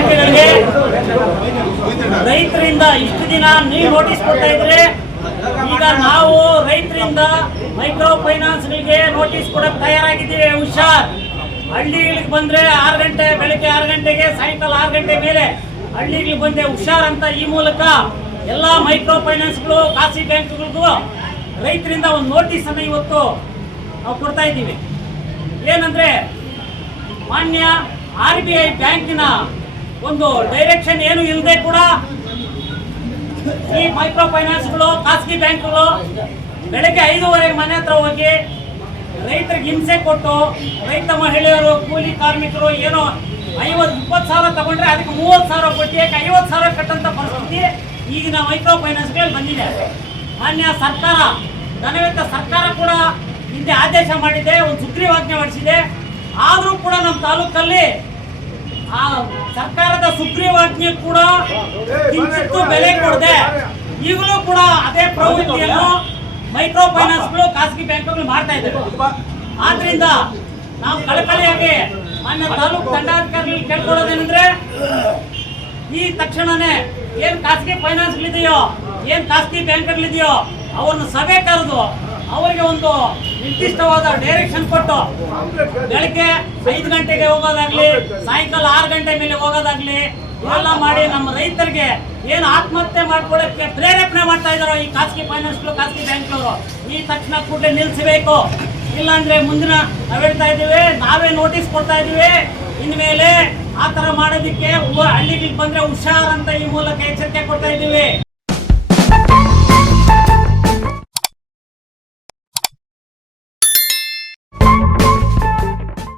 ಬ್ಯಾಂಕ್ಗಳಿಗೆ ರೈತರಿಂದ ಇಷ್ಟು ದಿನ ನೀವು ನೋಟಿಸ್ ಕೊಡ್ತಾ ಇದ್ರೆ, ಈಗ ನಾವು ರೈತರಿಂದ ಮೈಕ್ರೋ ಫೈನಾನ್ಸ್ಗಳಿಗೆ ನೋಟಿಸ್ ಕೊಡಕ್ಕೆ ತಯಾರಾಗಿದ್ದೀವಿ. ಹುಷಾರ್, ಹಳ್ಳಿಗಳಿಗೆ ಬಂದ್ರೆ 6 ಗಂಟೆ, ಬೆಳಗ್ಗೆ 6 ಗಂಟೆಗೆ, ಸಾಯಂಕಾಲ 6 ಗಂಟೆ ಮೇಲೆ ಹಳ್ಳಿಗಳಿಗೆ ಬಂದೆ ಹುಷಾರ್ ಅಂತ ಈ ಮೂಲಕ ಎಲ್ಲ ಮೈಕ್ರೋ ಫೈನಾನ್ಸ್ಗಳು, ಖಾಸಗಿ ಬ್ಯಾಂಕ್ಗಳಿಗೂ ರೈತರಿಂದ ಒಂದು ನೋಟಿಸ್ ಅನ್ನು ಇವತ್ತು ನಾವು ಕೊಡ್ತಾ ಇದ್ದೀವಿ. ಏನಂದ್ರೆ, ಮಾನ್ಯ RBI ಬ್ಯಾಂಕಿನ ಒಂದು ಡೈರೆಕ್ಷನ್ ಏನು ಇಲ್ಲದೆ ಕೂಡ ಈ ಮೈಕ್ರೋ ಫೈನಾನ್ಸ್ಗಳು, ಖಾಸಗಿ ಬ್ಯಾಂಕ್ಗಳು ಬೆಳಗ್ಗೆ 5:15 ಮನೆ ಹತ್ರ ಹೋಗಿ ರೈತರಿಗೆ ಹಿಂಸೆ ಕೊಟ್ಟು, ರೈತ ಮಹಿಳೆಯರು, ಕೂಲಿ ಕಾರ್ಮಿಕರು ಏನೋ 20 ಸಾವಿರ ತಗೊಂಡ್ರೆ ಅದಕ್ಕೆ 30 ಸಾವಿರ ಕೊಟ್ಟು 50 ಸಾವಿರ ಕಟ್ಟಂತ ಪರಿಸ್ಥಿತಿ ಈಗಿನ ಮೈಕ್ರೋ ಫೈನಾನ್ಸ್ಗಳಲ್ಲಿ ಬಂದಿದೆ. ಮಾನ್ಯ ಸರ್ಕಾರ, ಧನವೆತ್ತ ಸರ್ಕಾರ ಕೂಡ ಹಿಂದೆ ಆದೇಶ ಮಾಡಿದೆ, ಒಂದು ಸುಗ್ರೀವಾಜ್ಞೆ ಹೊರಡಿಸಿದೆ. ಆದರೂ ಕೂಡ ನಮ್ಮ ತಾಲೂಕಲ್ಲಿ ಆ ಸರ್ಕಾರದ ಸುಗ್ರೀವಾಜ್ಞೆ ಕೂಡ ಕಿಂಚಿತ್ತು ಬೆಲೆ ಕೊಡದೆ ಈಗಲೂ ಕೂಡ ಅದೇ ಪ್ರವೃತ್ತಿಯನ್ನು ಮೈಕ್ರೋ ಫೈನಾನ್ಸ್ಗಳು, ಖಾಸಗಿ ಬ್ಯಾಂಕ್ಗಳು ಮಾಡ್ತಾ ಇದ್ದಾರೆ. ಆದ್ರಿಂದ ನಾವು ಕಳಕಳಿಯಾಗಿ ಮಾನ್ಯ ತಾಲೂಕು ದಂಡಾಧಿಕಾರಿಗಳು ಕೇಳ್ಕೊಳ್ಳೋದೇನೆಂದ್ರೆ, ಈ ತಕ್ಷಣನೇ ಏನ್ ಖಾಸಗಿ ಫೈನಾನ್ಸ್ಗಳಿದೆಯೋ, ಏನ್ ಖಾಸಗಿ ಬ್ಯಾಂಕ್ಗಳಿದೆಯೋ ಅವ್ರನ್ನ ಸಭೆ ಕರೆದು ಅವರಿಗೆ ಒಂದು ನಿರ್ದಿಷ್ಟವಾದ ಡೈರೆಕ್ಷನ್ ಕೊಟ್ಟು ಬೆಳಗ್ಗೆ 5 ಗಂಟೆಗೆ ಹೋಗೋದಾಗ್ಲಿ, ಸಾಯಂಕಾಲ 6 ಗಂಟೆ ಮೇಲೆ ಹೋಗೋದಾಗ್ಲಿ ಇವೆಲ್ಲ ಮಾಡಿ ನಮ್ಮ ರೈತರಿಗೆ ಏನು ಆತ್ಮಹತ್ಯೆ ಮಾಡ್ಕೊಳ್ಳೋಕ್ಕೆ ಪ್ರೇರೇಪಣೆ ಮಾಡ್ತಾ ಇದ್ದಾರೋ ಈ ಖಾಸಗಿ ಫೈನಾನ್ಸ್ಗಳು, ಖಾಸಗಿ ಬ್ಯಾಂಕ್ನವರು, ಈ ತಕ್ಷಣ ಕೂಡಲೇ ನಿಲ್ಲಿಸಬೇಕು. ಇಲ್ಲಾಂದ್ರೆ ಮುಂದಿನ ನಾವು ಹೇಳ್ತಾ ಇದ್ದೀವಿ, ನಾವೇ ನೋಟಿಸ್ ಕೊಡ್ತಾ ಇದ್ದೀವಿ. ಇನ್ಮೇಲೆ ಆ ಥರ ಮಾಡೋದಕ್ಕೆ ಹಳ್ಳಿಗೆ ಬಂದ್ರೆ ಹುಷಾರ್ ಅಂತ ಈ ಮೂಲಕ ಎಚ್ಚರಿಕೆ ಕೊಡ್ತಾ ಇದ್ದೀವಿ.